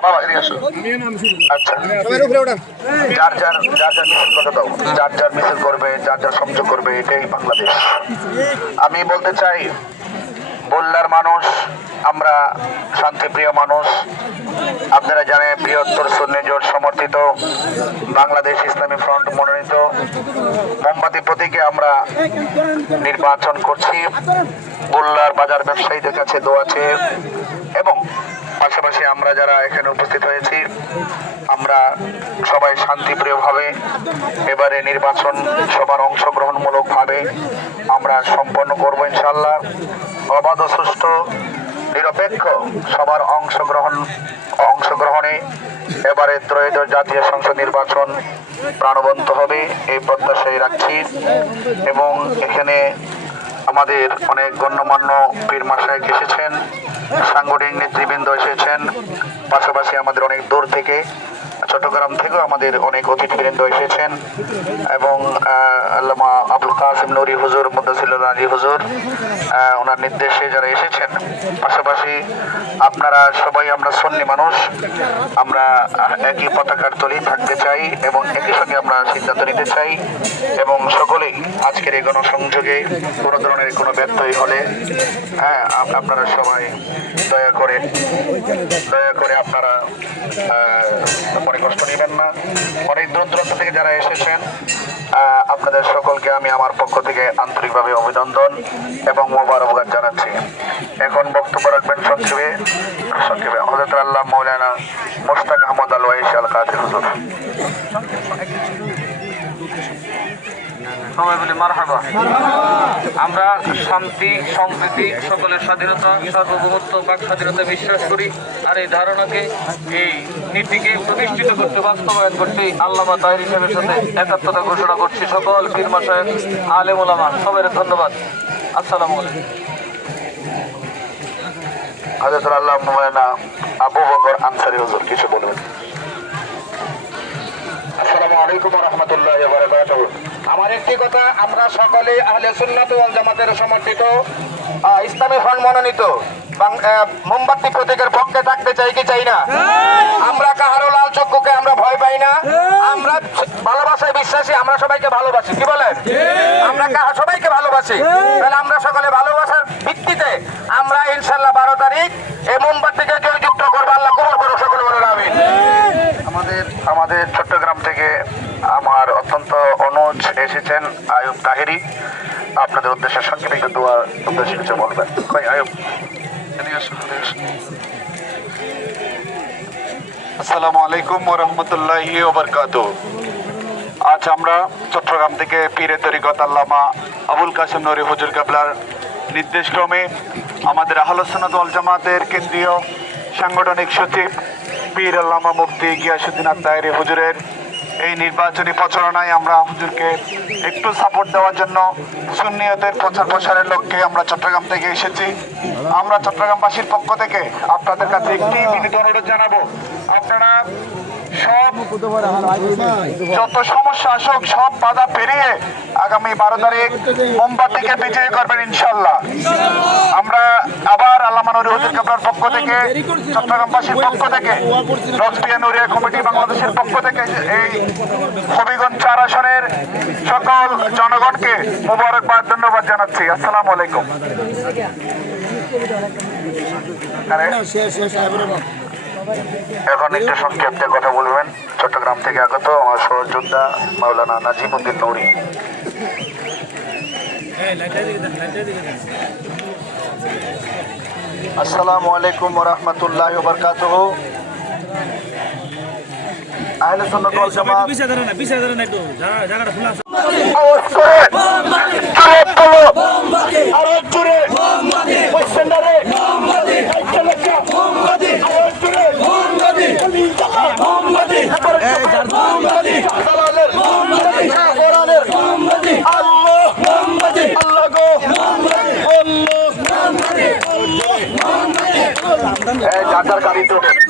বাবা আসো। আচ্ছা। যার যার যার যার মিছিল করতে দাও। যার যার মিছিল করবে, যার যার সংযোগ করবে, এটাই বাংলাদেশ। আমি বলতে চাই বল্লার মানুষ, আমরা শান্তিপ্রিয় মানুষ। আপনারা জানেন, বৃহত্তর সুন্নি জোট সমর্থিত, বাংলাদেশ ইসলামী ফ্রন্ট মনোনীত। মোমবাতি প্রতীকে আমরা নির্বাচন করছি। বল্লার বাজার ব্যবসায়ীদের কাছে দোয়া চেয়ে এবং পাশাপাশি আমরা যারা এখানে উপস্থিত হয়েছি, আমরা সবাই শান্তিপ্রিয়ভাবে এবারে নির্বাচন সবার অংশগ্রহণমূলকভাবে আমরা সম্পন্ন করব ইনশাল্লাহ অবাধ সুষ্ঠু, নিরপেক্ষ সবার অংশগ্রহণ, অংশগ্রহণে এবারে ত্রয়োদশ জাতীয় সংসদ নির্বাচন প্রাণবন্ত হবে, এই প্রত্যাশাই রাখছি। এবং এখানে আমাদের অনেক গণ্যমান্য পীর মাসায় এসেছেন সাংগঠনিক নেতৃবৃন্দ এসেছেন পাশাপাশি আমাদের অনেক দূর থেকে চট্টগ্রাম থেকেও আমাদের অনেক অতিথিবৃন্দ এসেছেন এবং আল্লামা আবুল কাসিম নুরি হুজুর মুদাসিল্লাহ আলী হুজুর ওনার নির্দেশে যারা এসেছেন। পাশাপাশি আপনারা সবাই আমরা সন্নি মানুষ, আমরা একই পতাকার তলেই থাকতে চাই এবং একই সঙ্গে আমরা সিদ্ধান্ত নিতে চাই এবং সকলেই আজকের এই গণসংযোগে কোনো ধরনের কোনো ব্যত্যয় হলে হ্যাঁ আপনারা সবাই দয়া করে দয়া করে আপনারা মনে কষ্ট নেবেন না। অনেক দূর দূরান্ত থেকে যারা এসেছেন আপনাদের সকলকে আমি আমার পক্ষ থেকে আন্তরিকভাবে অভিনন্দন এবং মোবার অবগান জানাচ্ছি। এখন বক্তব্য রাখবেন সংক্ষেপে। সংক্ষেপে। হজরত আল্লাহ মৌলানা মোস্তাক আহমদ আল ওয়াইশ আল কাদের হুজুর সবাই বলি মারহাবা। আমরা শান্তি সম্প্রীতি সকলের স্বাধীনতা সার্বভৌমত্ব বাক স্বাধীনতা বিশ্বাস করি আর এই ধারণাকে এই নীতিকে প্রতিষ্ঠিত করতে বাস্তবায়ন করতে আল্লামা তাহির হিসেবের সাথে একাত্মতা ঘোষণা করছি। সকল পীর মাসায় আলেম ওলামা সবাই ধন্যবাদ। আসসালামু আলাইকুম। হজরত আল্লাহ মৌলানা আবু বকর আনসারি হুজুর কিছু বলবেন? আসসালামু আলাইকুম রহমতুল্লাহ বারাকাতুহু। আমার একটি কথা আমরা সকলে আহলে সুন্নাত ওয়াল জামাতের সমর্থিত ইসলামী ফ্রন্ট মনোনীত মোমবাতি প্রতীকের পক্ষে থাকতে চাই কি চাই না? আমরা কাহারো লাল চক্ষুকে আমরা ভয় পাই না। আমরা ভালোবাসায় বিশ্বাসী আমরা সবাইকে ভালোবাসি কি বলেন? আমরা কাহা সবাইকে ভালোবাসি। তাহলে আমরা সকলে ভালোবাসার ভিত্তিতে আমরা ইনশাল্লাহ বারো তারিখ এই মোমবাতিকে জয়যুক্ত করব। আল্লাহ কবর করো সকলে আমিন। আমাদের আমাদের চট্টগ্রাম থেকে আমার অত্যন্ত অনুজ এসেছেন আয়ুব তাহেরি। আপনাদের উদ্দেশ্যে সংক্ষেপে একটু দোয়ার উদ্দেশ্যে কিছু বলবেন। ভাই, আয়ুব। আসসালামু আলাইকুম রহমতুল্লাহি ওবরকাত আজ আমরা চট্টগ্রাম থেকে পীরে তরিকত আল্লামা আবুল কাসেম নরি হুজুর কাবলার নির্দেশক্রমে আমাদের আহলসনাদ জামাতের কেন্দ্রীয় সাংগঠনিক সচিব পীর আল্লামা মুফতি গিয়াসুদ্দিন আত্মায়রি হুজুরের এই নির্বাচনী প্রচারণায় আমরা হুজুরকে একটু সাপোর্ট দেওয়ার জন্য সুন্নিয়তের প্রচার প্রসারের লক্ষ্যে আমরা চট্টগ্রাম থেকে এসেছি। আমরা চট্টগ্রামবাসীর পক্ষ থেকে আপনাদের কাছে একটি বিনীত অনুরোধ জানাব। আপনারা যত সমস্যা আসুক সব বাধা পেরিয়ে আগামী বারো তারিখ মোমবাতিকে বিজয় করবেন ইনশাল্লাহ আমরা আবার আল্লামা নুরি পক্ষ থেকে চট্টগ্রামবাসীর পক্ষ থেকে রসপিয়া নুরিয়া কমিটি বাংলাদেশের পক্ষ থেকে এই হবিগঞ্জ চার আসনের সকল জনগণকে মুবারকবাদ ধন্যবাদ জানাচ্ছি আসসালামু আলাইকুম আরে, এখন একটু সংক্ষেপে কথা বলবেন। চট্টগ্রাম থেকে আগত আমার সহযোদ্ধা মাওলানা নাজিমুদ্দিন নৌরি। আসসালামু আলাইকুম রহমতুল্লাহ বরকাতহ। আহলে সুন্নাত ওয়াল জামাত। বলো আরও জোরে ওই সেন্টারে আওয়াজ জোরে আল্লাহ আল্লাহ গো আল্লাহ এই যার যার ওঠে